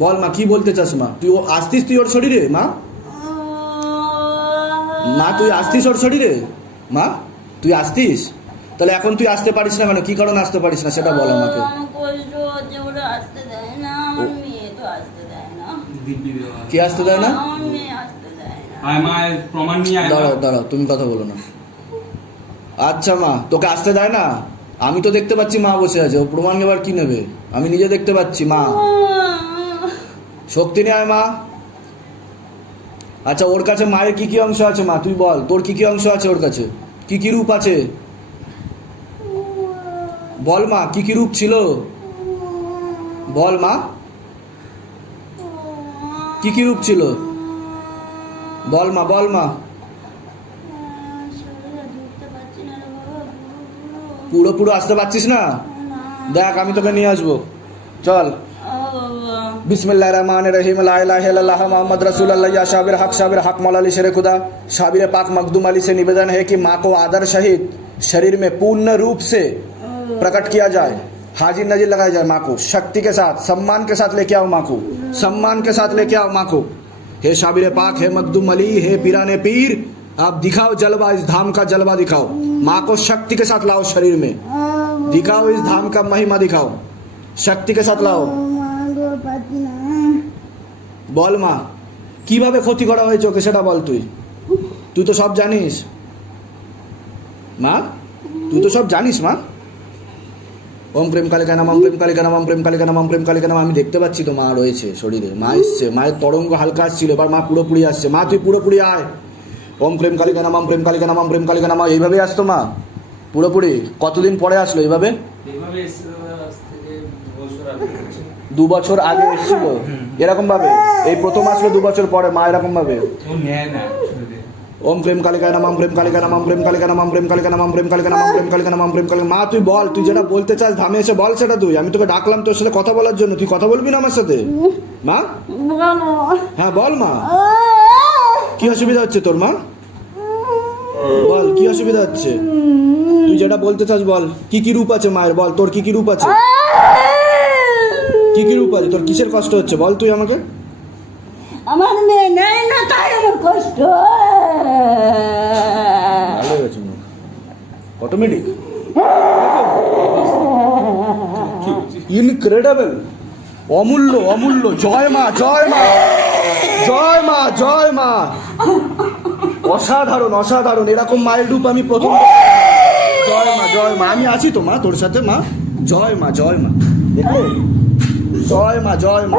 বল মা কি বলতে চাস মা? তুই আসতিস তুই ওর শরীরে মা? মা তুই আসতিস ওর শরীরে মা? তুই আসতিস? তাহলে এখন তুই আসতে পারিস না কেন? কি কারণে আসতে পারিস না সেটা বল আমাকে। কষ্ট হচ্ছে, ওরা আসতে দেয় না, আমার মেয়ে তো আসতে দেয় না। কে আসতে দেয় না? আমার মেয়ে আসতে দেয় না। আয় মা, প্রমাণ নিয়ে আয় মা। দাঁড়াও তুমি কথা বলো না। আচ্ছা মা, তোকে আসতে দেয় না? আমি তো দেখতে পাচ্ছি মা বসে আছে, ও প্রমাণ এবার কি নেবে? আমি নিজে দেখতে পাচ্ছি মা। শক্তি নেই মা। আচ্ছা ওর কাছে মায়ের কি কি অংশ আছে মা? তুই বল, তোর কি কি অংশ আছে ওর কাছে? কি কি রূপ আছে বল মা, কি কি রূপ ছিল বল মা, কি কি রূপ ছিল বল মা, বল মা। পুরো পুরো আসতে পারছিস না? দেখ আমি তোকে নিয়ে আসবো, চল। बिस्मिल्लाह रहमान रहीम ला इलाहा इल्लल्लाह मोहम्मद रसूलुल्लाह या शाबिर हक मौला अली शेर खुदा शाबिर पाक मखदूम अली से निवेदन है कि माँ को आदर सहित शरीर में पूर्ण रूप से प्रकट किया जाए, हाजिर नजीर लगाया जाए माँ को, शक्ति के साथ सम्मान के साथ लेके आओ माँ को, सम्मान के साथ लेके आओ माँ को। हे शाबिर पाक, हे मखदूम अली, हे पीराने पीर, आप दिखाओ जलवा, इस धाम का जलवा दिखाओ, माँ को शक्ति के साथ लाओ, शरीर में दिखाओ, इस धाम का महिमा दिखाओ, शक्ति के साथ लाओ। বল মা কিভাবে ক্ষতি করা হয়েছে ওকে সেটা বল। তুই তো সব জানিস মা, তুই তো সব জানিস মা। ওম প্রেম কালিকা নাম, ওম প্রেম কালিকা নাম, ওম প্রেম কালিকা নাম, ওম প্রেম কালিকা নাম। আমি দেখতে পাচ্ছি তো মা রয়েছে শরীরে, মা এসছে, মায়ের তরঙ্গ হালকা আসছিল, এবার মা পুরোপুরি আসছে। মা তুই পুরোপুরি আয়। ওম প্রেম কালিকা নাম, ওম প্রেম কালিকা নাম, ওম প্রেম কালিকা নাম। এইভাবেই আসতো মা পুরোপুরি? কতদিন পরে আসলো এইভাবে? 2 বছর আগে এসেছিল এরকম ভাবে, এই প্রথম আসলো 2 বছর পরে মা এরকম ভাবে। ওম প্রেম কালিকায় নাম, ওম প্রেম কালিকায় নাম, ওম প্রেম কালিকায় নাম, ওম প্রেম কালিকায় নাম, ওম প্রেম কালিকায় নাম, ওম প্রেম কালিকায় নাম, ওম প্রেম কালিকায়। মা তুই বল, তুই যেটা বলতে চাস ধামে এসে বল সেটা। আমি তোকে ডাকলাম তোর সাথে কথা বলার জন্য, তুই কথা বলবি না আমার সাথে মা? হ্যাঁ বল মা, কি অসুবিধা হচ্ছে তোর মা? বল কি অসুবিধা হচ্ছে, তুই যেটা বলতে চাস বল। কি কি রূপ আছে মায়ের বল, তোর কি কি রূপ আছে? কি কি রূপ আছে তোর? কিসের কষ্ট হচ্ছে বল তুই আমাকে। আমার মেয়ে নেই না, তাই আমার কষ্ট। ভালো হয়েছে অটোমেটিক, ইনক্রেডিবল, অমূল্য অমূল্য। জয় মা, জয় মা, জয় মা, জয় মা। অসাধারণ অসাধারণ, এরকম মায়ের রূপ আমি প্রথম। জয় মা, জয় মা। আমি আছি তো মা তোর সাথে মা। জয় মা, জয় মা। দেখলে, জয় মা, জয় মা।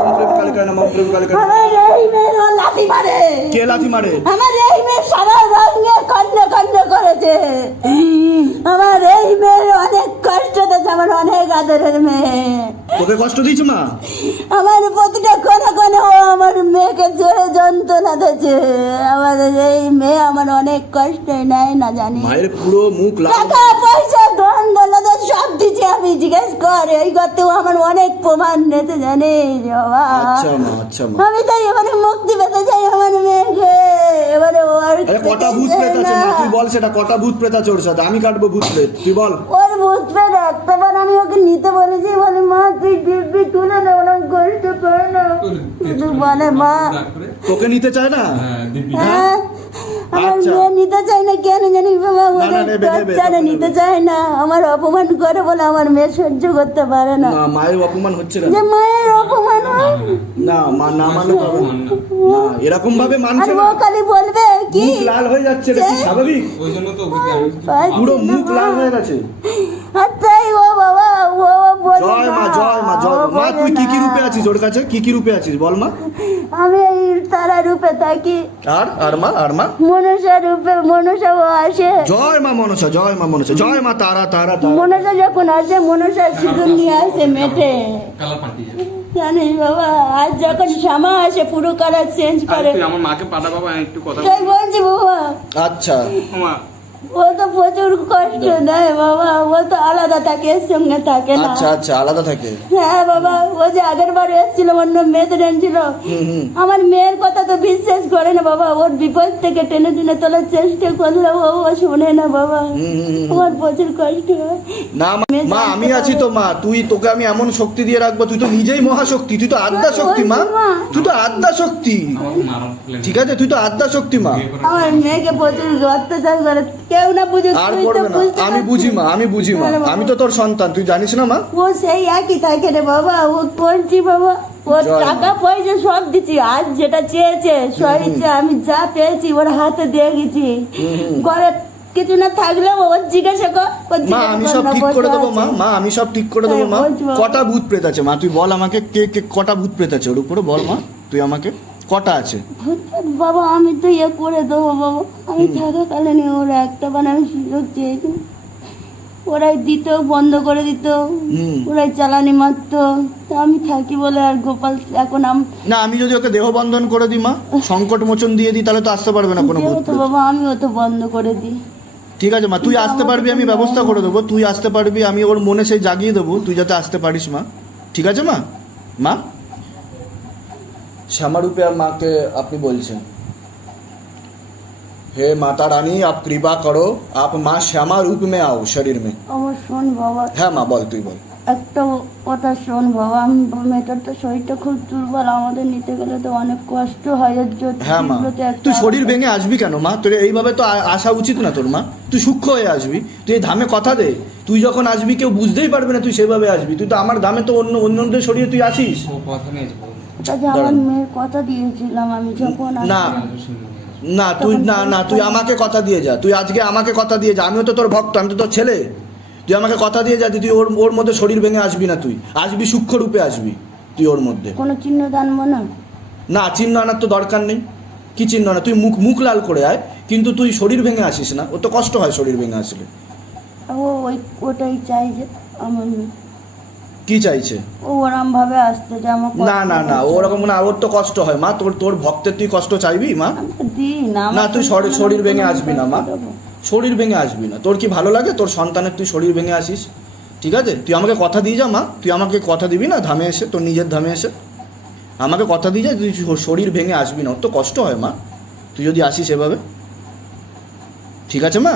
ওম প্রেম কালিকায় নাম, ওম প্রেম কালিকায় নাম। আমার এই মেয়ের ও লাথি মারে। কে লাথি মারে? আমার এই মেয়ে সারা রঙে খন্ড খন্ড করেছে। আমার এই মেয়ের অনেক কষ্ট দিয়েছে, আমার অনেক আদরের মেয়ে। তোকে কষ্ট দিয়েছে মা? আমার প্রতিটা কোনে কোনে ও আমার মেয়েকে জোরে যন্ত্রণা দিয়েছে। আমার এই মেয়ে আমার অনেক কষ্ট নেয় না জানি। মায়ের পুরো মুখ লাল। টাকা পয়সা ধন দৌলত সব দিচ্ছে, আমি জিজ্ঞেস করে এই করতেও আমার অনেক প্রমাণ নিতে জানিস বাবা। আচ্ছা মা, আচ্ছা মা। আমি তাই এবারে মুক্তি পেতে চাই আমার মেয়েকে। এবারে ওর কটা ভূত প্রেত আছে মা তুই বল সেটা, কটা ভূত প্রেত আছে ওর সাথে? আমি কাটবো ভূত প্রেত, তুই বল। ওর ভূত প্রেত একটাবার আমি ওকে নিতে বলেছি, বলে মা তুই দিব্যি তুলে না, ওরা কষ্ট করে না। শুধু বলে মা তোকে নিতে চায় না? হ্যাঁ আমার আচ্ছা। মেয়ে নিতে চায় না, কেন জানি বাবা, না, ওদের নেবে, নেবে, বাচ্চারা নেবে। নিতে চায় না। আমার অপমান করে বলে আমার মেয়ে সহ্য করতে পারে না। না মায়ের অপমান হচ্ছে না। যে মায়ের অপমান হয় না মা, না মানে পাবে না। এরকম ভাবে আর মানছে ও না। খালি বলবে কি মুখ লাল হয়ে যাচ্ছে, এটা কি স্বাভাবিক? ওই জন্য তো ওকে আমি পুরো মুখ লাল হয়ে গেছে। আর তাই ও বাবা ও বলে জয় মা, জয় মা, জয় মা। মা তুই কি কি রূপে আছিস ওর কাছে? কি কি রূপে আছিস বল মা? আমি এই তারা রূপে থাকি, আর আর মা, আর মা? মনসা রূপে, মনসা ও আসে। জয় মা মনসা, জয় মা মনসা, জয় মা তারা, তারা তারা। মনসা যখন আসে, মনসা সিঁদুর নিয়ে আসে মেটে, কালার পাল্টে যাবে। জানিস বাবা। আর যখন শ্যামা আসে পুরো কালার চেঞ্জ করে। তুই আমার মাকে পাঠা বাবা, একটু কথা তাই বলছি বাবা। আচ্ছা মা ও তো প্রচুর কষ্ট দেয় বাবা, ও তো আলাদা থাকে, এর সঙ্গে থাকে না। আচ্ছা আচ্ছা, আলাদা থাকে। হ্যাঁ বাবা, ও যে আগের বার এসেছিল অন্য মেয়েদের এনেছিল, আমার মেয়ের কথা তো বিশ্বাস করে না বাবা, ওর বিপদ থেকে টেনে টেনে তোলার চেষ্টা করলে ও শোনে না বাবা, আমার প্রচুর কষ্ট হয়। না মা, আমি আছি তো মা, তোকে আমি এমন শক্তি দিয়ে রাখবো, তুই তো নিজেই মহাশক্তি, তুই তো আদ্যা শক্তি মা, তুই তো আদ্যা শক্তি, ঠিক আছে, তুই তো আদ্যা শক্তি মা। আমার মেয়েকে প্রচুর অত্যাচার করে, কেউ না বুঝে, আর করবে না, আমি বুঝি মা, আমি বুঝি মা, আমি তো তোর সন্তান, তুই জানিস না মা। ও সেই একই থাকে রে বাবা, ও করছি বাবা, ওর টাকা পয়সা সব দিচ্ছি, আজ যেটা চেয়েছে সব ইচ্ছে আমি যা পেয়েছি ওর হাতে দিয়ে গেছি, ঘরে কিছু না থাকলেও ওর জিজ্ঞাসা কর, মা আমি সব ঠিক করে দেবো মা, মা আমি সব ঠিক করে দেবো মা। কটা ভূত প্রেত আছে মা, তুই বল আমাকে, কে কটা ভূত প্রেত আছে ওর উপরে, বল মা তুই আমাকে, কটা আছে? বাবা আমি তো ইয়ে করে দেবো বাবা, আমি থাকাকালীন ওরা একটা আমি সুযোগ চেয়েছি, ওরাই দিত, বন্ধ করে দিত, ওরাই চালানি মারতো, তা আমি থাকি বলে আর গোপাল এখন না, আমি যদি ওকে দেহ বন্ধন করে দিই মা, সংকট মোচন দিয়ে দিই, তাহলে তো আসতে পারবে না কোনো ভূত তো বাবা, আমিও তো বন্ধ করে দিই। ঠিক আছে মা, তুই আসতে পারবি, আমি ব্যবস্থা করে দেবো, তুই আসতে পারবি, আমি ওর মনে সেই জাগিয়ে দেবো, তুই যাতে আসতে পারিস মা, ঠিক আছে মা। মা শ্যামারূপে আর মাকে আপনি বলছেন, हे माता रानी आप कृपा करो, आप माँ श्यामा रूप में आओ शरीर में। আমার শোন বাবা, হ্যাঁ মা বল, তুই বল। একটা কথা শোন বাবা, মেয়েটার তো শরীরটা খুব দুর্বল, আমাদের নিতে গেলে তো অনেক কষ্ট হয়। হ্যাঁ মা, তুই শরীর ভেঙে আসবি কেন মা, তোর এইভাবে তো আসা উচিত না তোর মা, তুই সূক্ষ্ম হয়ে আসবি, তুই এই ধামে কথা দে, তুই যখন আসবি কেউ বুঝতেই পারবে না তুই সেভাবে আসবি, তুই তো আমার ধামে তো অন্যদের শরীরে তুই আসিস। আমার মেয়ের কথা দিয়েছিলাম আমি যখন না না তুই না তুই আমাকে কথা দিয়ে যা, তুই আজকে আমাকে কথা দিয়ে যা, আমিও তো তোর ভক্ত, আমি তো তোর ছেলে, তুই আমাকে কথা দিয়ে যা, তুই ওর মধ্যে শরীর ভেঙে আসবি না, তুই আসবি সূক্ষ্ম রূপে আসবি, তুই ওর মধ্যে কোনো চিহ্ন দানবো না। না চিহ্ন আনার তো দরকার নেই, কি চিহ্ন না, তুই মুখ লাল করে আয়, কিন্তু তুই শরীর ভেঙে আসিস না, ও তো কষ্ট হয় শরীর ভেঙে আসলে। ওটাই চাই যে আমার কি চাইছে ও ওরম ভাবে আসতে যে আমার না না না ওরকম না, ওর তো কষ্ট হয় মা, তোর ভক্তের তুই কষ্ট চাইবি মা? না তুই শরীর ভেঙে আসবি না মা, শরীর ভেঙে আসবি না, তোর কি ভালো লাগে তোর সন্তানের তুই শরীর ভেঙে আসিস? ঠিক আছে, তুই আমাকে কথা দিয়ে যা মা, তুই আমাকে কথা দিবি না ধামে এসে, তোর নিজের ধামে এসে আমাকে কথা দিয়ে যা, তুই শরীর ভেঙে আসবি না, ওর তো কষ্ট হয় মা, তুই যদি আসিস এভাবে, ঠিক আছে মা?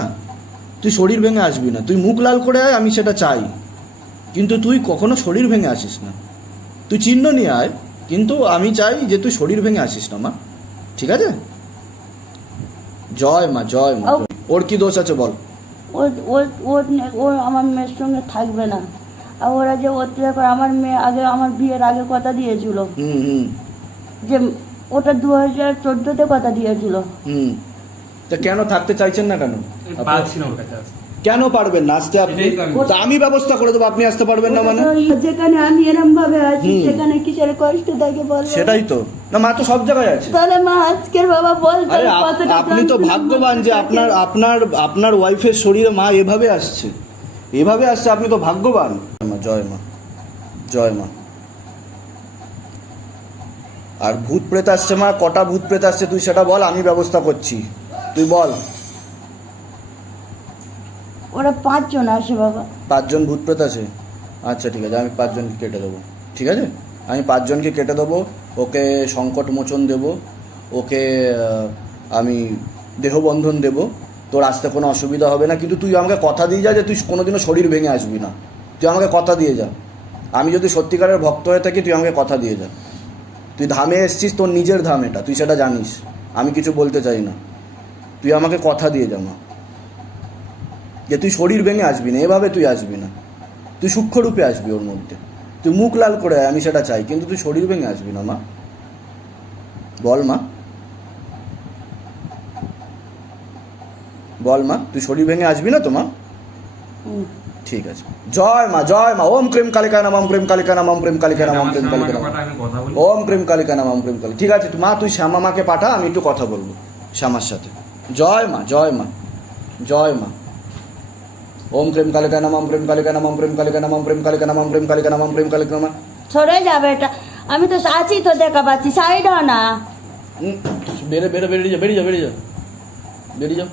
তুই শরীর ভেঙে আসবি না, তুই মুখ লাল করে আয়, আমি সেটা চাই, কিন্তু তুই কখনো শরীর ভেঙে আসিস না, তুই চিহ্ন নিয়ে আয়, কিন্তু আমি চাই যে তুই শরীর ভেঙে আসিস না মা, ঠিক আছে? জয় মা, জয় মা। ওর কি দোষ আছে বল? ও আমার মেয়ের সঙ্গে থাকবে না, আর ওরা যে অত্যাচার করে, আমার মেয়ে আগে আমার বিয়ের আগে কথা দিয়েছিল যে ওটা 2014-তে কথা দিয়েছিল। তা কেন থাকতে চাইছেন না কেন? পারছি না ওর কাছে আসতে। কেন পারবেন না আসতে আপনি? আমি ব্যবস্থা করে দেবো, আপনি আসতে পারবেন না মানে? যেখানে আমি এরম ভাবে আছি সেখানে কিসের কষ্ট থাকে বল? সেটাই তো না, মা তো সব জায়গায় আছে। তাহলে মা আজকের বাবা বল, আপনি তো ভাগ্যবান যে আপনার ওয়াইফের শরীরে মা এভাবে আসছে, আপনি তো ভাগ্যবান। জয় মা, জয় মা। আর ভূত প্রেত আসছে মা, কটা ভূত প্রেত আসছে তুই সেটা বল, আমি ব্যবস্থা করছি, তুই বল। ওরা 5 জন আসে বাবা। 5 জন ভূত প্রেত আছে? আচ্ছা ঠিক আছে, আমি 5 জনকে কেটে দেবো, ঠিক আছে, আমি 5 জনকে কেটে দেবো, ওকে সংকট মোচন দেবো, ওকে আমি দেহবন্ধন দেবো, তোর আসতে কোনো অসুবিধা হবে না, কিন্তু তুই আমাকে কথা দিয়ে যা যে তুই কোনোদিনও শরীর ভেঙে আসবি না, তুই আমাকে কথা দিয়ে যা, আমি যদি সত্যিকারের ভক্ত হয়ে থাকি তুই আমাকে কথা দিয়ে যা। তুই ধামে এসছিস, তোর নিজের ধাম এটা, তুই সেটা জানিস, আমি কিছু বলতে চাই না, তুই আমাকে কথা দিয়ে যা মা, যে তুই শরীর ভেঙে আসবি না, এভাবে তুই আসবি না, তুই সূক্ষ্ম রূপে আসবি ওর মধ্যে, তুই মুখ লাল করে আমি সেটা চাই, কিন্তু তুই শরীর ভেঙে আসবি না মা, বল মা, বল মা, তুই শরীর ভেঙে আসবি না তো মা? ঠিক আছে, জয় মা, জয় মা। ওম ক্রিম কালিকা নাম, ওম ক্রিম কালিকা নাম, ওম ক্রিম কালিকা নাম, ওম ক্রিম কালিকা নাম, ওম ক্রিম কালিকা নাম, ওম ক্রিম কালিকা। ঠিক আছে মা, তুই শ্যামা মাকে পাঠা, আমি একটু কথা বলবো শ্যামার সাথে। জয় মা, জয় মা, জয় মা। ওম ক্রিম কালিকা নাম, ওম ক্রিম কালিকা নাম, ওম ক্রিম কালিকা নাম, ওম ক্রিম কালিকা নাম, ওম ক্রিম কালিকা নাম, ওম ক্রিম কালিকা নাম। সরে যাবে এটা, আমি তো আছি তো, দেখা পাচ্ছি, সাইড হ না। বেরিয়ে যা, বেরিয়ে যা, বেরিয়ে যা, বেরিয়ে যা।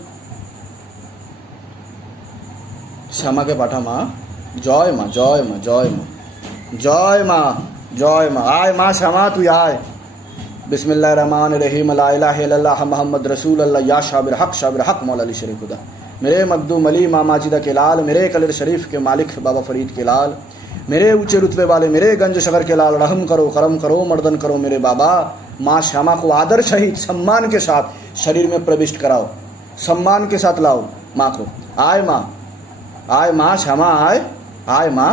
শ্যামাকে পাঠা মা। জয় মা, জয় মা, জয় মা, জয় মা, জয় মা। আয় মা শ্যামা, তুই আয়। बिस्मिल्लाह रहमान रहीम ला इलाहा इल्लल्लाह मोहम्मद रसूल अल्लाह या शाबिर हक मौला अली शरीफ खुदा। मेरे मखदूम अली मामाजिदा के लाल, मेरे कलर शरीफ के मालिक बाबा फरीद के लाल, मेरे ऊंचे रुतबे वाले मेरे गंज शगर के लाल, रहम करो, करम करो, मर्दन करो मेरे बाबा। माँ श्यामा को आदर सहित सम्मान के साथ शरीर में प्रविष्ट कराओ, सम्मान के साथ लाओ माँ को। आय माँ, आय माँ श्यामा, आय आय माँ।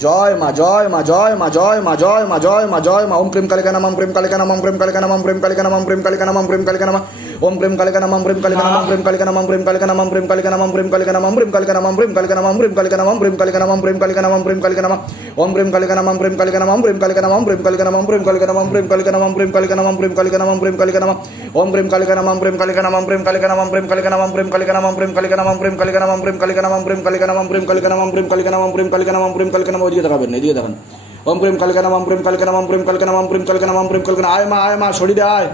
जय माँ, जय माँ, जय माँ, जय माँ, जय माँ, जय माँ, जय माँ। ओम प्रेम कालिका नमः, प्रेम कालिका नमः, प्रेम कालिका नमः, प्रेम कालिका नमः, प्रेम कालिका नमः, प्रेम कालिका नमः। ओम प्रेम कालिका नमः, प्रेम कालिका नमः, प्रेम कालिका नमः, प्रेम कालिका नमः, प्रेम कालिका नमः, प्रेम कालिका नमः, प्रेम कालिका नमः, प्रेम कालिका नमः, प्रेम कालिका नमः, प्रेम कालिका नमः, प्रेम कालिका नमः, प्रेम कालिका नमः। ओम प्रेम कालिका नमः, प्रेम कालिका नमः, प्रेम कालिका नमः, प्रेम कालिका नमः, प्रेम कालिका नमः, प्रेम कालिका नमः, प्रेम कालिका नमः, प्रेम कालिका नमः, प्रेम कालिका नमः। ओम प्रेम कालिका नमः, प्रेम कालिका नमः, प्रेम कालिका नमः, प्रेम कालिका नमः, प्रेम कालिका नमः, प्रेम कालिका नमः, प्रेम कालिका नमः, प्रेम कालिका नमः, प्रेम कालिका नमः, प्रेम कालिका नमः, प्रेम कालिका नमः, प्रेम कालिका नमः, प्रेम कालिका नमः। দিয়ে দেখাবেন না, দিয়ে দেখান। ओम प्रेम कालिका नमः, प्रेम कालिका नमः, प्रेम कालिका नमः, प्रेम कालिका नमः, प्रेम कालिका नमः। आय माँ शरीरे आय।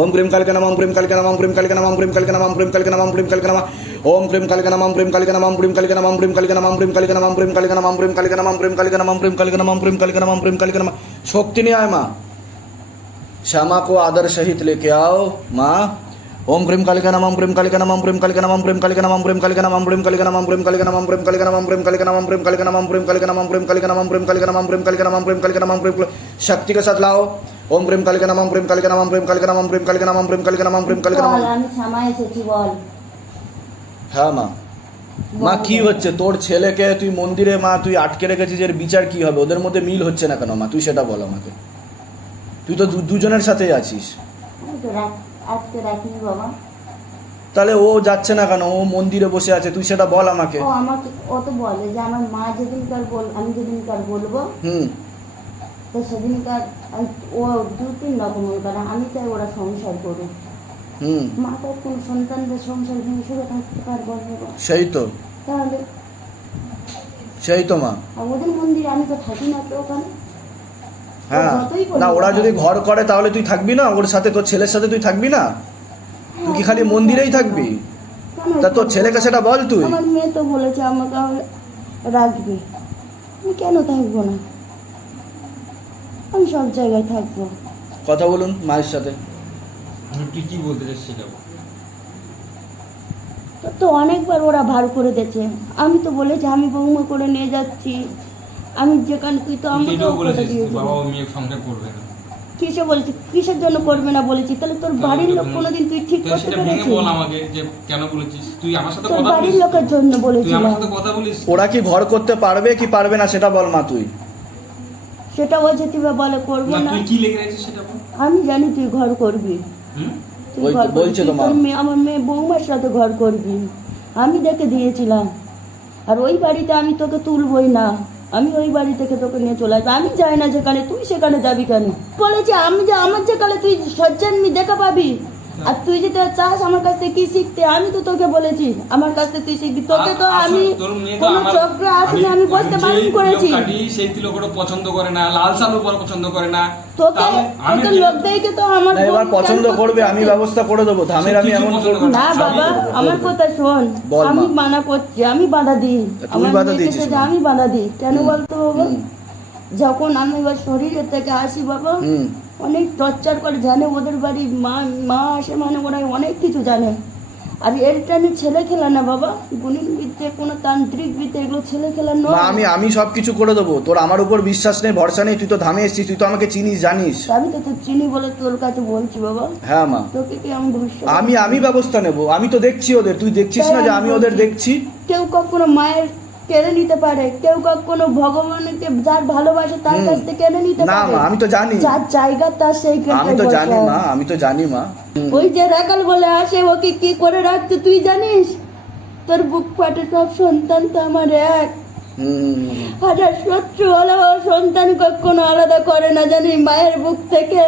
ओम प्रेम कालिका नमः, प्रेम कालिका नमः, प्रेम कालिका नमः, प्रेम कालिका नमः, प्रेम कालिका नमः, प्रेम कालिका नमः। ओम प्रेम कालिका नमः, प्रेम कालिका नमः, प्रेम कालिका नमः, प्रेम कालिका नमः, प्रेम कालिका नमः, प्रेम कालिका नमः, प्रेम कालिका नमः, प्रेम कालिका नमः, प्रेम कालिका नमः, प्रेम कालिका नमः, प्रेम कालिका नमः। शक्ति नहीं आए माँ। श्यामा को आदर सहित लेके आओ माँ। ओम प्रेम कालिका नमः, प्रेम कालिका नमः, प्रेम कालिका नमः, प्रेम कालिका नमः, प्रेम कालिका नमः, प्रेम कालिका नमः, प्रेम कालिका नमः, प्रेम कालिका नमः, प्रेम कालिका नमः, प्रेम कालिका नमः, प्रेम कालिका नमः, प्रेम कालिका नमः, प्रेम कालिका नमः, प्रेम कालिका नमः, प्रेम कालिका नमः, प्रेम शक्ति के साथ लाओ। ओम प्रेम कालिका नमः, प्रेम कालिका नमः, प्रेम कालिका नमः, प्रेम कालिका नमः, प्रेम कालिका नमः, प्रेम कालिका नमः। আমি শ্যামা এসেছি বল। হ্যাঁ মা। মা কি হচ্ছে তোর ছেলেকে তুই মন্দিরে মা তুই আটকে রেখেছিস, এর বিচার কি হবে? ওদের মধ্যে মিল হচ্ছে না কেন মা? তুই সেটা বল আমাকে। তুই তো দুজনের সাথেই আছিস। আমি তো আজকে রাখিনি বাবা। তাহলে ও যাচ্ছে না কেন? ও মন্দিরে বসে আছে, তুই সেটা বল আমাকে। ও আমাকে ও তো বলে যে আমার মা যেদিনকার আমি যেদিনকার বলবো তো সেদিনকার ও 2-3 রকম করে আমি চাই ওরা সংসার করুক। মা তো কোন সন্তানদের সংসার ভেঙে শুরু থাকতে পারবো না। সেই তো, তাহলে সেই তো মা। আর ওদের মন্দিরে আমি তো থাকি না তো ওখানে। হ্যাঁ না, ওরা যদি ঘর করে তাহলে তুই থাকবি না ওর সাথে? তোর ছেলের সাথে তুই থাকবি না? তুই কি খালি মন্দিরেই থাকবি? তা তোর ছেলেকে সেটা বল তুই। আমার মেয়ে তো বলেছে আমাকে রাখবে, আমি কেন থাকবো না? আমি সব জায়গায় থাকবো। কথা বলুন মায়ের সাথে। তুই কি বলতে চাস সেটা বল। তো অনেকবার ওরা ভার করে দিয়েছে, আমি তো বলেছি আমি বৌমা করে নিয়ে যাচ্ছি, আমি যেখানে তুই তো আমাকে এটাও বলেছিস দিয়েছিস। বাবা ও মেয়ে সংসার করবে না। কিসে বলেছি, কিসের জন্য করবে না বলেছি? তাহলে তোর বাড়ির লোক কোনোদিন তুই ঠিক করতে সেটা ভেঙে পেরেছিস? বল আমাকে যে কেন বলেছিস। তুই আমার সাথে তোর কথা বাড়ির বলিস, লোকের জন্য তুই বলেছিলাম। আমার সাথে কথা বলিস। ওরা কি ঘর করতে পারবে কি পারবে না সেটা বল মা তুই। সেটা ও যদি বলে করবো না না, তুই কি লেগে রেখেছিস সেটা বল। আমি জানি তুই ঘর করবি। হুম? তুই ওই তো ঘর করবি, বলছে তো তুই মা। তোর মেয়ে আমার মেয়ে বৌমার সাথে ঘর করবি, আমি দেখে দিয়েছিলাম। আর ওই বাড়িতে আমি তোকে তুলবই না, আমি ওই বাড়ি থেকে তোকে নিয়ে চলে আসবো। আমি যাই না যেখানে, তুই সেখানে যাবি কেন? বলেছি আমি যে আমার যেখানে তুই সজ্জানমি দেখা পাবি। আর তুই যদি চাস আমার কাছ থেকে কি শিখতে, আমি তো তোকে বলেছি আমার কাছ থেকে তুই শিখবি। তোকে তো আমি কোনো চক্র আসলে আমি বসতে বারণ করেছি। সেই তিলকটা পছন্দ করে না, লাল সালু পছন্দ করে না। তোকে তোকে লোক দেখে তো আমার না, এবার পছন্দ করবে, আমি ব্যবস্থা করে দেবো। ধামের আমি এমন করবো না বাবা, আমার কথা শোন। বল মা। আমি মানা করছি, আমি বাধা দিই। তুই আমার বাধা মেয়েকে দিয়েছিস সেটা মা। আমি বাধা দিই কেন বলতো বাবা? যখন আমি এবার শরীরের থেকে আসি বাবা, অনেক টর্চার করে, জানে ওদের বাড়ি মা আসে মানে ওরা অনেক কিছু জানে। আর এটা নিয়ে ছেলে খেলা না বাবা, গুণিন বিদ্যে কোনো তান্ত্রিক বিদ্যে এগুলো ছেলে খেলা মা। নয়। আমি সব কিছু করে দেবো, তোর আমার উপর বিশ্বাস নেই, ভরসা নেই? তুই তো ধামে এসেছিস, তুই তো আমাকে চিনিস, জানিস। আমি তো তোর চিনি বলে তোর কাছে বলছি বাবা। হ্যাঁ মা, তোকে কি আমি ভরসা আমি ব্যবস্থা নেব। আমি তো দেখছি ওদের, তুই দেখছিস না যে আমি ওদের দেখছি? কেউ কখনো মায়ের কেড়ে নিতে পারে, কেউ কখনো ভগবানকে যার ভালোবাসে তার কাছ থেকে কেড়ে নিতে না পারে। মা, আমি তো জানি। যার জায়গা তার সেই আমি তো জানি মা, আমি তো জানি মা। ওই যে রাখাল বলে আসে, ওকে কি করে রাখছে তুই জানিস? তোর বুক ফাটে সব সন্তান তো আমার এক। হাজার শত্রু হলেও সন্তান কখনো আলাদা করে না, জানি মায়ের বুক থেকে।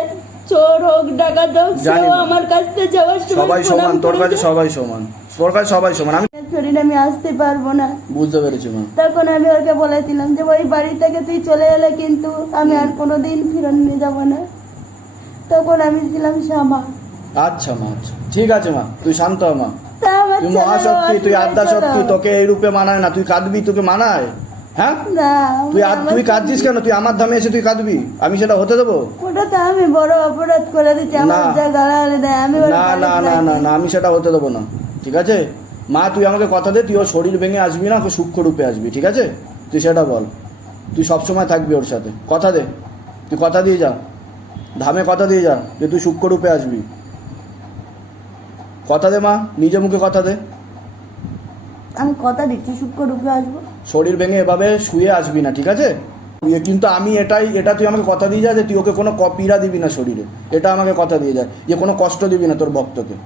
চোর হোক ডাকাত হোক, সেও আমার কাছ থেকে যাওয়ার সবাই সমান, তোর কাছে সবাই সমান, তোর কাছে সবাই সমান। আমি শরীরে আমি আসতে পারবো না। বুঝতে পেরেছি মা। তখন আমি ওকে বলেছিলাম যে ওই বাড়ি থেকে তুই চলে এলে কিন্তু আমি আর কোনোদিন ফিরন নিয়ে যাবো না। তখন আমি ছিলাম শ্যামা। আচ্ছা মা, আচ্ছা ঠিক আছে মা, তুই শান্ত হ মা। তা আমার তুই ছেলেরও মহাশক্তি, তুই অসুখ আদ্যা হয়েছিল। শক্তি, তোকে এই রূপে মানায় না, তুই কাঁদবি, তোকে মানায়? হ্যাঁ, না, তুই কাঁদছিস কেন? তুই আমার ধামে এসে তুই কাঁদবি, আমি সেটা হতে দেবো? ওটা তো আমি বড় অপরাধ করে দিচ্ছি, আমার না। যা গালাগালি দেয় আমি ওর না না বাড়িতে না না যাচ্ছি। না, আমি সেটা হতে দেবো না, ঠিক আছে? মা তুই আমাকে কথা দে, তুই ওর শরীর ভেঙে আসবি না, ওকে সূক্ষ্ম রূপে আসবি, ঠিক আছে? তুই সেটা বল, তুই সবসময় থাকবি ওর সাথে, কথা দে, তুই কথা দিয়ে যা, ধামে কথা দিয়ে যা যে তুই সূক্ষ্ম রূপে আসবি। কথা দে মা, নিজে মুখে কথা দে। আমি কথা দিচ্ছি সূক্ষ্ম রূপে আসবো। শরীর ভেঙে এভাবে শুয়ে আসবি না, ঠিক আছে? কিন্তু আমি এটা তুই আমাকে কথা দিয়ে যা যে তুই ওকে কোনো পীড়া দিবি না শরীরে, এটা আমাকে কথা দিয়ে যা যে কোনো কষ্ট দিবি না তোর ভক্তকে,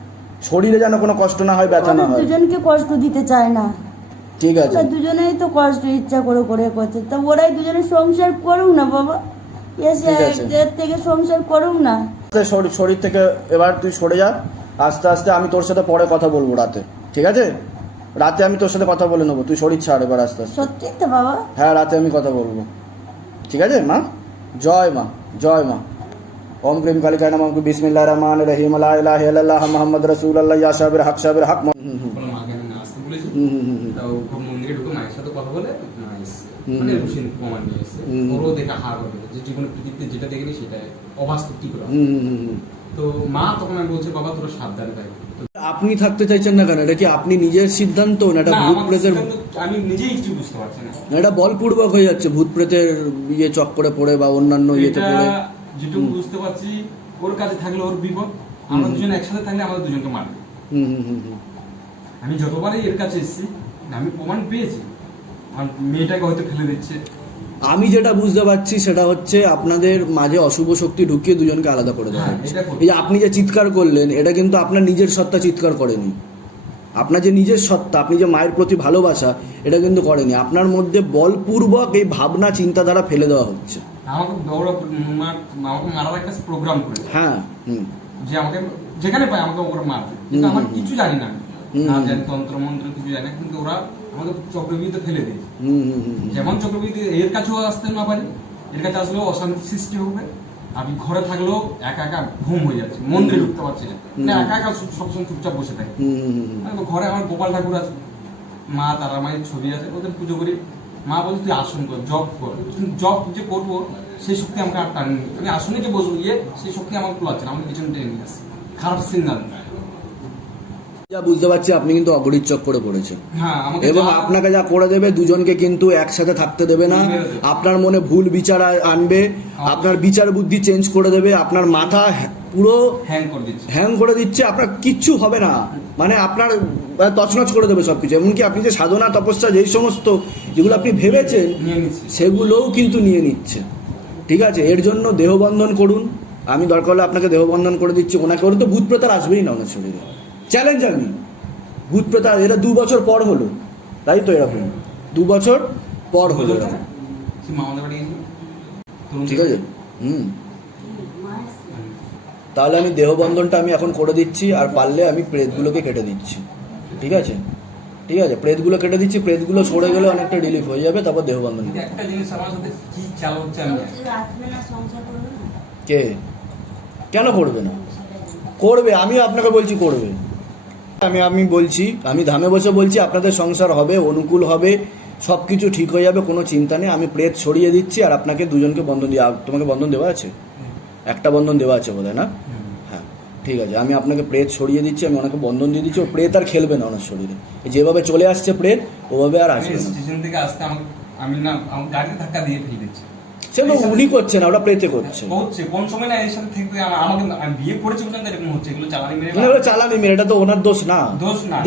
শরীরে যেন কোনো কষ্ট না হয়, ব্যথা না ওরা হয়, দুজনকে কষ্ট দিতে চায় না, ঠিক আছে? ওরা দুজনেই তো কষ্ট ইচ্ছা করে করে করছে, তো ওরাই দুজনে সংসার করুক না বাবা, এসে ঠিক আছে। এর থেকে সংসার করুক না। শরীর থেকে এবার তুই সরে যা আস্তে আস্তে, আমি তোর সাথে পরে কথা বলবো রাতে, ঠিক আছে? রাতে আমি তোর সাথে কথা বলে নেবো, তুই শরীর ছাড় এবার আস্তে আস্তে। সত্যি তো বাবা? হ্যাঁ, রাতে আমি কথা বলবো, ঠিক আছে মা? জয় মা, জয় মা। ওম ক্রিম কালিকায় নমঃ, বিসমিল্লাহির রহমানির রহিম, লা ইলাহা ইল্লাল্লাহ মুহাম্মাদুর রাসূলুল্লাহ, ইয়া সাবির হক সাবির হক। কোনো মাকে আমি না আসতে বলেছি, তাও ওর মন্দিরে ঢুকে মায়ের সাথে কথা বলে মা এসছে, মানে রুশিন প্রমাণ নিয়ে এসছে, ওরও দেখে হার হবে যে জীবনে পৃথিবীতে যেটা দেখেনি সেটা অবাস্তব কি করে হবে। তো মা তখন আমি বলছে বাবা তোরা সাবধানে থাকবি। আপনি থাকতে চাইছেন না কেন? এটা কি আপনি নিজের সিদ্ধান্ত না এটা না, ভূত আমার প্রেতের? সিদ্ধান্ত আমি নিজেই কিছু বুঝতে পারছি না। না, এটা বলপূর্বক হয়ে যাচ্ছে, ভূত প্রেতের ইয়ে চক্করে পড়ে বা অন্যান্য ইয়েতে এটা পড়ে। যেটুকু বুঝতে পারছি, ওর কাছে থাকলে ওর বিপদ, আমরা দুজন একসাথে থাকলে আমাদের দুজনকে মারবে। আমি যতবারই এর কাছে এসেছি আমি প্রমাণ পেয়েছি, আমার মেয়েটাকে হয়তো ফেলে দিচ্ছে। আমি যেটা বুঝতে পারছি সেটা হচ্ছে আপনাদের মাঝে অশুভ শক্তি ঢুকিয়ে দুজনকে আলাদা করে দেওয়া হ্যাঁ, হচ্ছে। এটা করছে। এই যে আপনি যে চিৎকার করলেন, এটা কিন্তু আপনার নিজের সত্তা চিৎকার করেনি, আপনার যে নিজের সত্তা, আপনি যে মায়ের প্রতি ভালোবাসা, এটা কিন্তু করেনি, আপনার মধ্যে বলপূর্বক এই ভাবনা চিন্তাধারা ফেলে দেওয়া হচ্ছে। আমাকে আমাকে মারার একটা প্রোগ্রাম করেছে, হ্যাঁ, যে আমাকে যেখানে পায় আমাকে ওরা মারবে, কিন্তু আমার কিছু জানি না, না জানি তন্ত্র মন্ত্র কিছু জানি না, কিন্তু ওরা আমাকে চক্রবৃদ্ধি ফেলে দিয়েছে। যেমন চক্রবৃদ্ধি এর কাছেও আসতে না পারি, এর কাছে আসলেও অশান্তি সৃষ্টি হবে, আমি ঘরে থাকলেও একা একা ঘুম হয়ে যাচ্ছে, মন্দিরে ঢুকতে পারছি না, মানে একা একা সবসময় চুপচাপ বসে থাকি। ঘরে আমার গোপাল ঠাকুর আছে, মা তারা মায়ের ছবি আছে, ওদের পুজো করি। মা বলছে তুই আসন কর, জব কর, কিন্তু জব যে করবো সেই শক্তি আমাকে আর টানি, আমি আসনে যে বসবো সেই শক্তি আমাকে লাগছে না, আমাকে পিছনে টেনে নিয়ে আসছে, খারাপ সিগন্যাল। যা বুঝতে পারছি আপনি কিন্তু অগরিত চক্করে পড়েছেন, হ্যাঁ, আমাকে এবং আপনাকে যা করে দেবে, দুজনকে কিন্তু একসাথে থাকতে দেবে না, আপনার মনে ভুল বিচার আনবে, আপনার বিচার বুদ্ধি চেঞ্জ করে দেবে, আপনার মাথা পুরো হ্যাং করে দিচ্ছে, আপনার কিচ্ছু হবে না, মানে আপনার তছনছ করে দেবে সবকিছু। এমনকি আপনি যে সাধনা তপস্যা যেই সমস্ত যেগুলো আপনি ভেবেছেন সেগুলোও কিন্তু নিয়ে নিচ্ছে, ঠিক আছে? এর জন্য দেহবন্ধন করুন, আমি দরকার হলে আপনাকে দেহবন্ধন করে দিচ্ছি। ওনাকে ওর তো ভূত প্রেতার আসবেই না ওনার শরীরে, চ্যালেঞ্জ আমি। ভূত প্রেতার এরা 2 বছর পর হলো, তাই তো? এরকম 2 বছর পর হলো, ঠিক আছে? তাহলে আমি দেহবন্ধনটা আমি এখন করে দিচ্ছি, আর পারলে আমি প্রেতগুলোকে কেটে দিচ্ছি, ঠিক আছে? ঠিক আছে, প্রেতগুলো কেটে দিচ্ছি, প্রেতগুলো সরে গেলে অনেকটা রিলিফ হয়ে যাবে, তারপর দেহবন্ধন। একটা জিনিস আমার সাথে কি চাল হচ্ছে আমি কে কেন করবে না? করবে, আমি আপনাকে বলছি করবে। আমি বলছি, আমি ধামে বসে বলছি আপনাদের সংসার হবে, অনুকূল হবে, সব কিছু ঠিক হয়ে যাবে, কোনো চিন্তা নেই। আমি প্রেত সরিয়ে দিচ্ছি, আর আপনাকে দুজনকে বন্ধন দিয়ে, তোমাকে বন্ধন দেওয়া আছে, একটা বন্ধন দেওয়া আছে বোধ হয় না? হ্যাঁ, ঠিক আছে, আমি আপনাকে প্রেত সরিয়ে দিচ্ছি, আমি ওনাকে বন্ধন দিয়ে দিচ্ছি। ও প্রেত আর খেলবে না ওনার শরীরে, যেভাবে চলে আসছে প্রেত ওভাবে আর আসবে না। স্টেশন থেকে আসতে আমি না আমার গাড়িতে ধাক্কা দিয়ে ফেলে দিচ্ছি। সেগুলো উনি করছে না, ওটা প্রেতে করছে। কোন সময় না এর সাথে থেকে আমাকে আমি বিয়ে করেছি বলছেন এরকম হচ্ছে, এগুলো চালানি মেরে চালানি মেরে, এটা তো ওনার দোষ না।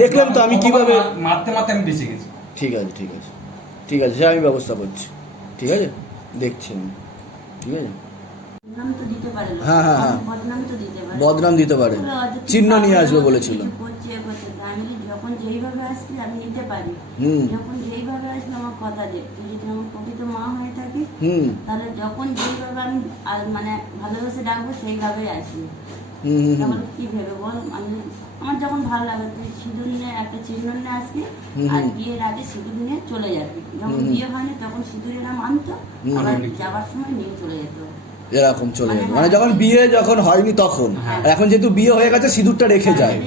দেখলেন তো আমি কিভাবে মারতে আমি বেঁচে গেছি। ঠিক আছে, ঠিক আছে, ঠিক আছে, সে আমি ব্যবস্থা করছি, ঠিক আছে, দেখছি আমি, ঠিক আছে? হ্যাঁ হ্যাঁ হ্যাঁ, বদনাম দিতে পারে, চিহ্ন নিয়ে আসবে বলেছিল। যখন যেইভাবে আসবি আমি নিতে পারি, যখন যেইভাবে আসবি আমার কথা দে, তুই যদি আমার প্রকৃত মা হয়ে থাকিস তাহলে যখন যেইভাবে আমি মানে ভালোবেসে ডাকবো সেইভাবেই আসবি। তাহলে কি ভেবে বল, মানে আমার যখন ভালো লাগে তুই সিঁদুর নিয়ে একটা চিহ্ন নিয়ে আসবি, আর বিয়ের আগে সিঁদুর নিয়ে চলে যাবি, যখন বিয়ে হয়নি তখন সিঁদুরের নাম আনতো, আবার যাওয়ার সময় নিয়ে চলে যেত, এরকম চলে যাবে। মানে যখন বিয়ে যখন হয়নি তখন, এখন যেহেতু বিয়ে হয়ে গেছে সিঁদুরটা রেখে যায়।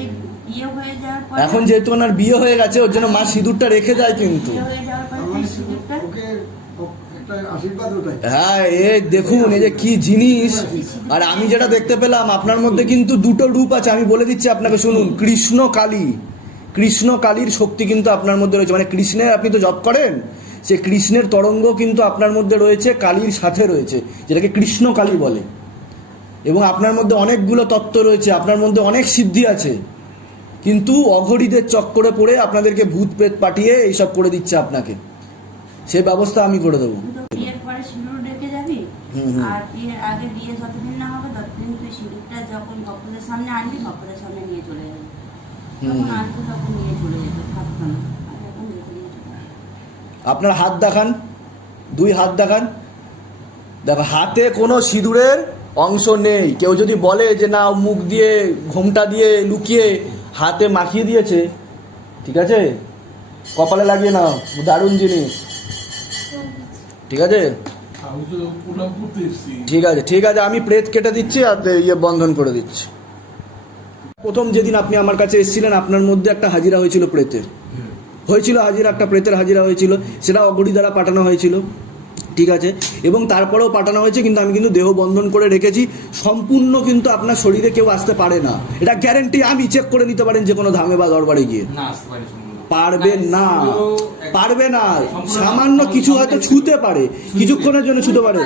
বিয়ে হয়ে যাওয়ার পর এখন যেহেতু ওনার বিয়ে হয়ে গেছে ওর জন্য মা সিঁদুরটা রেখে দেয় কিন্তু। বিয়ে হয়ে যাওয়ার পর মানে সিঁদুরটা ওকে একটা আশীর্বাদ ওটাই। হ্যাঁ এ দেখুন এই যে কি জিনিস। আর আমি যেটা দেখতে পেলাম আপনার মধ্যে কিন্তু দুটো রূপ আছে, আমি বলে দিচ্ছি আপনাকে, শুনুন। কৃষ্ণ কালী, কৃষ্ণ কালীর শক্তি কিন্তু আপনার মধ্যে রয়েছে, মানে কৃষ্ণের আপনি তো জপ করেন, সে কৃষ্ণের তরঙ্গ কিন্তু আপনার মধ্যে রয়েছে, কালীর সাথে রয়েছে, যেটাকে কৃষ্ণ কালী বলে। এবং আপনার মধ্যে অনেকগুলো তত্ত্ব রয়েছে, আপনার মধ্যে অনেক সিদ্ধি আছে, কিন্তু অঘরীদের চক্করে পড়ে আপনাদেরকে ভূত প্রেত পাঠিয়ে এইসব করে দিচ্ছে আপনাকে। সে ব্যবস্থা আমি করে দেবো। তো বিয়ের পরে সিঁদুর রেখে যাবি, আর বিয়ের আগে বিয়ে যতদিন না হবে ততদিন তুই সিঁদুরটা যখন ভক্তদের সামনে আনবি ভক্তদের সামনে নিয়ে চলে যাবি, তখন আসবো তখন নিয়ে চলে যেতে থাকতো না। আর এখন রেখে দিয়ে চলে যাবে। আপনার হাত দেখান, 2 হাত দেখান। দেখো হাতে কোনো সিঁদুরের অংশ নেই। কেউ যদি বলে যে না মুখ দিয়ে ঘোমটা দিয়ে লুকিয়ে হাতে মাখিয়ে দিয়েছে, ঠিক আছে, কপালে লাগিয়ে নাও, দারুণ জিনিস, ঠিক আছে, আমি তো প্রণাম করতে এসেছি। ঠিক আছে, ঠিক আছে, আমি প্রেত কেটে দিচ্ছি আর ইয়ে বন্ধন করে দিচ্ছি। প্রথম যেদিন আপনি আমার কাছে এসেছিলেন আপনার মধ্যে একটা হাজিরা হয়েছিল প্রেতের, হয়েছিল হাজিরা, একটা প্রেতের হাজিরা হয়েছিল, সেটা অগরি দ্বারা পাঠানো হয়েছিল, ঠিক আছে, এবং তারপরেও পাঠানো হয়েছে, কিন্তু আমি কিন্তু দেহ বন্ধন করে রেখেছি। সম্পূর্ণ কিন্তু আপনার শরীরে কেউ আসতে পারে না, এটা গ্যারেন্টি, আমি চেক করে নিতে পারেন যে কোনো ধামে বা দরবারে গিয়ে। না আসতে পারি সম্পূর্ণ। পারবে না, সম্পূর্ণ পারবে না, সম্পূর্ণ সামান্য কিছু হয়তো ছুঁতে পারে, কিছুক্ষণের জন্য ছুঁতে পারে,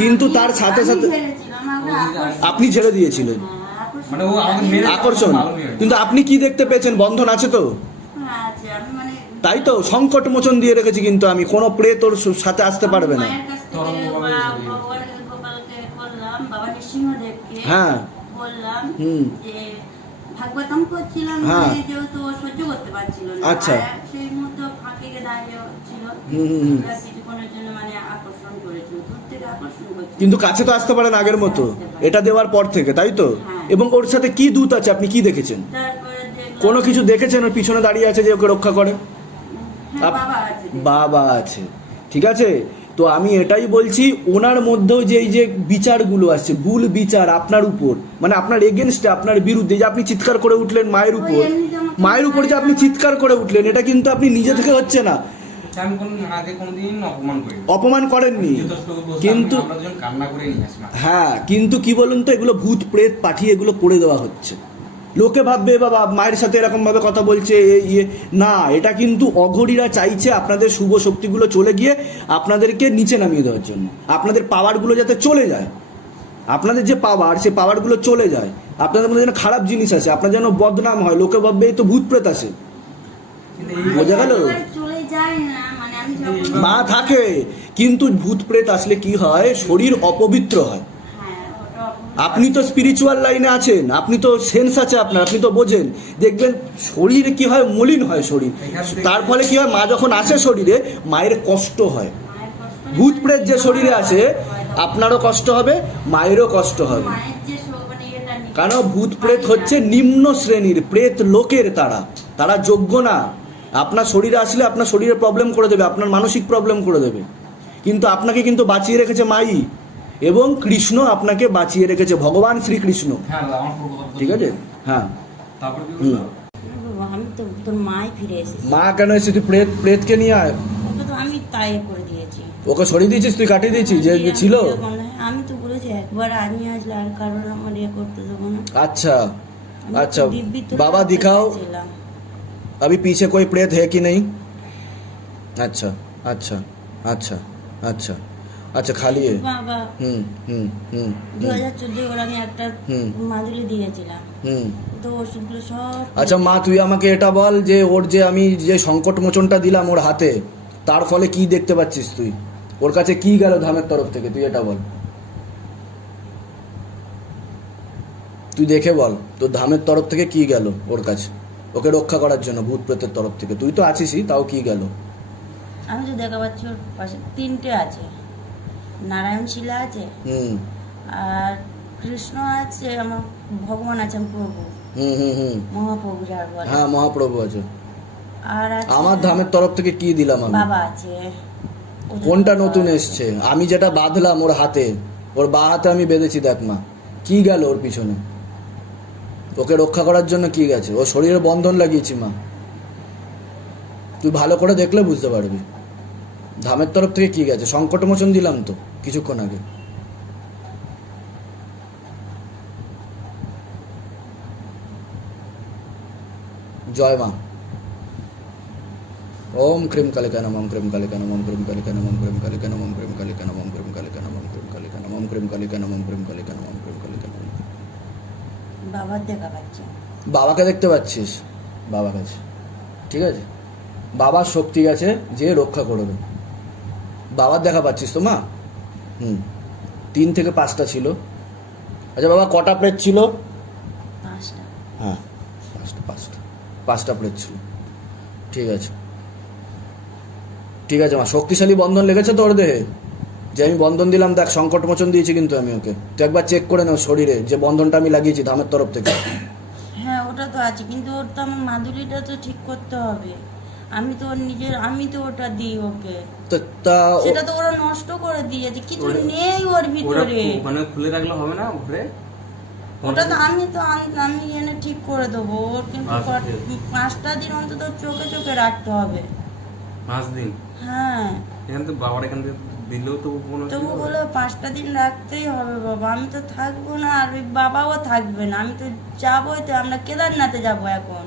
কিন্তু তার সাথে সাথে আমি ছেড়েছিলাম, আমরা আকর্ষণ- আপনি ছেড়ে দিয়েছিলেন, আকর্ষণ মানে ও আমাদের মেরে আকর্ষণ। কিন্তু আপনি কি দেখতে পেয়েছেন? বন্ধন আছে তো, আছে, আমি মানে তাই তো সংকট মোচন দিয়ে রেখেছি, কিন্তু আমি কোনো প্রেত ওর সাথে আসতে পারবে না। মায়ের কাছ থেকে ভগবানের গোপালকে করলাম, বাবা নৃসিংহদেবকে হ্যাঁ। বললাম হুম। যে ভাগবতম করছিলাম, হ্যাঁ। মানে যেহেতু ও সহ্য করতে পারছিল না, আচ্ছা। আর সেই মুহূর্তে ফাঁকে গিয়ে দাঁড়িয়ে ছিল, হুম, হুম, হুম। আমরা কিছুক্ষণের জন্য মানে আকর্ষণ করেছিল, দূর থেকে আকর্ষণ করেছিল। কিন্তু কাছে তো আসতে পারেন আগের মতো, এটা দেওয়ার পর থেকে, তাই তো? হ্যাঁ। এবং ওর সাথে কি দূত আছে, আপনি কি দেখেছেন? তারপরে দেখলাম- কোনো কিছু দেখেছেন ওর পিছনে দাঁড়িয়ে আছে যে ওকে রক্ষা করে? হ্যাঁ, বাবা আছে। বাবা আছে, ঠিক আছে। তো আমি এটাই বলছি, ওনার মধ্যেও যে এই যে বিচারগুলো আসছে, ভুল বিচার আপনার উপর, মানে আপনার এগেনস্টে, আপনার বিরুদ্ধে, যে আপনি চিৎকার করে উঠলেন মায়ের উপর, মায়ের উপর যে আপনি চিৎকার করে উঠলেন, এটা কিন্তু আপনি নিজে থেকে হচ্ছে না, আমি কোন আগে কোনদিন অপমান করিনি। অপমান করেননি, যথেষ্ট বলছি, কিন্তু আমরা দুজন কান্না করে নিয়ে আসি মাকে। হ্যাঁ, কিন্তু কি বলুন তো, এগুলো ভূত প্রেত পাঠিয়ে এগুলো করে দেওয়া হচ্ছে। লোকে ভাববে বাবা মায়ের সাথে এরকম ভাবে কথা বলছে, ইয়ে না, এটা কিন্তু অঘরীরা চাইছে আপনাদের শুভ শক্তিগুলো চলে গিয়ে আপনাদেরকে নিচে নামিয়ে দেওয়ার জন্য, আপনাদের পাওয়ারগুলো যাতে চলে যায়, আপনাদের যে পাওয়ার, সে পাওয়ারগুলো চলে যায়, আপনাদের মধ্যে যেন খারাপ জিনিস আছে, আপনার যেন বদনাম হয়, লোকে ভাববে এই তো ভূত প্রেত আছে। কিন্তু এই বোঝা গেল? একেবারে চলে যায় না, মানে আমি যখন মা থাকে, কিন্তু ভূত প্রেত আসলে কি হয়, শরীর অপবিত্র হয়। হ্যাঁ, ওটা আপনি তো স্পিরিচুয়াল লাইনে আছেন, আপনি তো সেন্স আছে আপনার, আপনি তো বোঝেন, দেখবেন শরীরে কি হয়, মলিন হয় শরীর, তার ফলে কি হয়, মা যখন আসে শরীরে, মায়ের কষ্ট হয়। মায়ের কষ্ট, ভূত প্রেত যে শরীরে আসে, আপনারও কষ্ট হবে, মায়েরও কষ্ট হবে, মায়ের যে মানে এটা কারণ ভূত প্রেত হচ্ছে নিম্ন শ্রেণীর প্রেত লোকের, তারা যোগ্য না। আপনার শরীরে আসলে আপনার শরীরে প্রবলেম করে দেবে, আপনার মানসিক প্রবলেম করে দেবে, কিন্তু আপনাকে কিন্তু বাঁচিয়ে রেখেছে মাই, এবং কৃষ্ণ আপনাকে বাঁচিয়ে রেখেছে, ভগবান শ্রীকৃষ্ণ, হ্যাঁ দাদা, আমার পুরো কথা ঠিক আছে। হ্যাঁ, তারপর কি হুম। বললো? আমি তো তোর মাই ফিরে এসেছি, মা কেন এসে তুই প্রেতকে নিয়ে আয়, ওকে তো আমি তাই করে দিয়েছি। ওকে সরিয়ে দিয়েছিস, তুই কাটিয়ে দিয়েছিস যে যে ছিল। আমি তো বলেছি একবার আমি আসলে আর কারণ আমার ইয়ে করতে দেবো না। अच्छा আমি अच्छा তো দিব্যি তো बाबा রাখতে दिखाओ চেয়েছিলাম। अभी पीछे कोई प्रेत है कि नहीं? अच्छा अच्छा अच्छा अच्छा अच्छा खाली है। বাবা हम्म हम्म हम्म 2014 ওর আমি একটা হুম। মাদুলি দিয়েছিলাম, हम्म তো ওষুধগুলো সব আচ্ছা মা, তুই আমাকে এটা বল যে ওর যে আমি যে সংকট মোচনটা দিলাম ওর হাতে, তার ফলে কি দেখতে পাচ্ছিস তুই? ওর কাছে কি গেল ধামের তরফ থেকে, তুই এটা বল, তুই দেখে বল, তোর ধামের তরফ থেকে কি গেল ওর কাছে, ওকে রক্ষা করার জন্য ভূত প্রেতের তরফ থেকে, তুই তো আছিসই, তাও কি গেল? আমি তো দেখা পাচ্ছি ওর পাশে 3টে আছে, নারায়ণ শিলা আছে, হুম আর কৃষ্ণ আছে, আমার ভগবান আছেন প্রভু, হুম হুম হুম মহাপ্রভু যার বলে, হ্যাঁ মহাপ্রভু আছে। আর আছে আমার ধামের তরফ থেকে কি দিলাম আমি? বাবা আছে। ওদের কোনটা বাবা নতুন আছে। এসছে? আমি যেটা বাঁধলাম ওর হাতে, ওর বা হাতে আমি বেঁধেছি, দেখ মা কি গেল ওর পিছনে, ওকে রক্ষা করার জন্য কি গেছে, ও শরীরে বন্ধন লাগিয়েছি মা, তুই ভালো করে দেখলে বুঝতে পারবি। ধামের তরফ থেকে কি গেছে, সংকটমোচন দিলাম তো কিছুক্ষণ আগে। জয় মা। ওম ক্রিম কালিকা নমঃ, ওম ক্রিম কালিকা নমঃ, ওম ক্রিম কালিকা নমঃ, ওম ক্রিম কালিকা নমঃ, ওম ক্রিম কালিকা নমঃ, ওম ক্রিম কালিকা নমঃ, ওম ক্রিম কালিকা নমঃ, ওম ক্রিম কালিকা নমঃ, ওম ক্রিম কালিকা নমঃ, ওম ক্রিম কালিকা নমঃ। বাবার দেখা পাচ্ছে। বাবাকে দেখতে পাচ্ছিস, বাবা কাছে ঠিক আছে, বাবার শক্তি আছে যে রক্ষা করবে। বাবার দেখা পাচ্ছিস তো মা? 3 থেকে 5টা ছিল। আচ্ছা বাবা কটা প্লেট ছিল? 5টা। হ্যাঁ 5টা প্লেট ছিল। ঠিক আছে ঠিক আছে মা, শক্তিশালী বন্ধন লেগেছে তোর দেহে, যে আমি বন্ধন দিলাম, দেখ সংকটমোচন দিয়েছি কিন্তু আমি ওকে। তুই একবার চেক করে নাও শরীরে যে বন্ধনটা আমি লাগিয়েছি ধামের তরফ থেকে। হ্যাঁ ওটা তো আছে, কিন্তু ওর তো আমার মাদুলিটা তো ঠিক করতে হবে। আমি তো ওর নিজের, আমি তো ওটা দিই ওকে, তো তা সেটা তো ওরা নষ্ট করে দিয়েছে, কিছু নেই ওর ওরা ভিতরে। মানে খুলে রাখলে হবে না ঘরে? ওটা তো আমি এনে ঠিক করে দেবো। ওর কিন্তু 5টা দিন অন্তত চোখে চোখে রাখতে হবে। 5 দিন? হ্যাঁ এখান থেকে বাবার এখান থেকে দিলেও তো কোনো তবু বলে 5টা দিন রাখতেই হবে বাবা। আমি তো থাকবো না, আর ওই বাবাও থাকবে না। আমি তো যাবোই, তো আমরা কেদারনাথে যাবো এখন,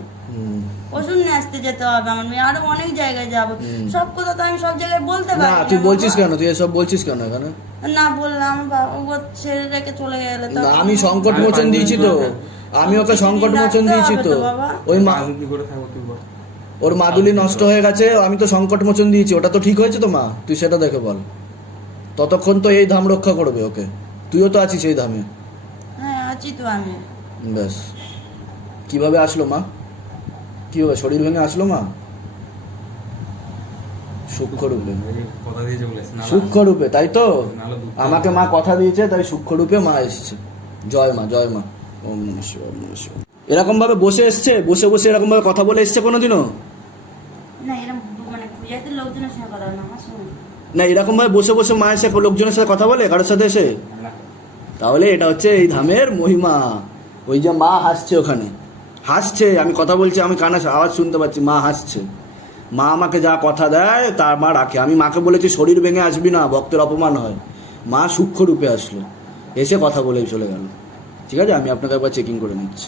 ওষুধ নিয়ে আসতে যেতে হবে আমার মেয়ে, আরো অনেক জায়গায় যাবো। সব কথা তো আমি সব জায়গায় বলতে না পারি তুই না বলছিস বাবা। কেন, তুই এসব বলছিস কেন এখানে? না বললাম বাবা ও ছেড়ে রেখে চলে গেলে তো না আমি সংকট মোচন দিয়েছি তো, আমি ওকে সংকট মোচন দিয়েছি তো। ওই মা আমি কি করে থাকবো তুই বল? ওর মাদুলি নষ্ট হয়ে গেছে, আমি তো সংকট মোচন দিয়েছি, ওটা তো ঠিক হয়েছে তো মা, তুই সেটা দেখে বল। ততক্ষণ তো এই ধাম রক্ষা করবে ওকে, তুইও তো আছিস এই ধামে। হ্যাঁ আছি তো আমি। ব্যাস। কিভাবে আসলো মা, কিভাবে শরীর ভেঙে আসলো মা? সূক্ষ্ম রূপে, কথা দিয়েছে বলেছে না? সূক্ষ্ম রূপে, তাই তো নাহলে দুঃখ আমাকে মা কথা দিয়েছে, তাই সূক্ষ্ম রূপে মা এসছে। জয় মা, জয় মা। ওম নমঃ শিবায়, ওম নমঃ শিবায়। এরকম ভাবে বসে এসছে, বসে বসে এরকম ভাবে কথা বলে এসছে কোনোদিনও? না এরকম মানে পূজাতে লোকজনের সঙ্গে কথা না আমার সঙ্গে। না এরকম ভাবে বসে বসে মা এসে লোকজনের সাথে কথা বলে, কারোর সাথে এসে? না। তাহলে এটা হচ্ছে এই ধামের মহিমা। ওই যে মা হাসছে ওখানে, হাসছে, আমি কথা বলছি, আমি কানে আওয়াজ শুনতে পাচ্ছি, মা হাসছে। মা আমাকে যা কথা দেয় তার মা রাখে। আমি মাকে বলেছি শরীর ভেঙে আসবি না, ভক্তের অপমান হয়। মা সূক্ষ্ম রূপে আসলো, এসে কথা বলেই চলে গেল। ঠিক আছে, আমি আপনাকে একবার চেকিং করে নিচ্ছি।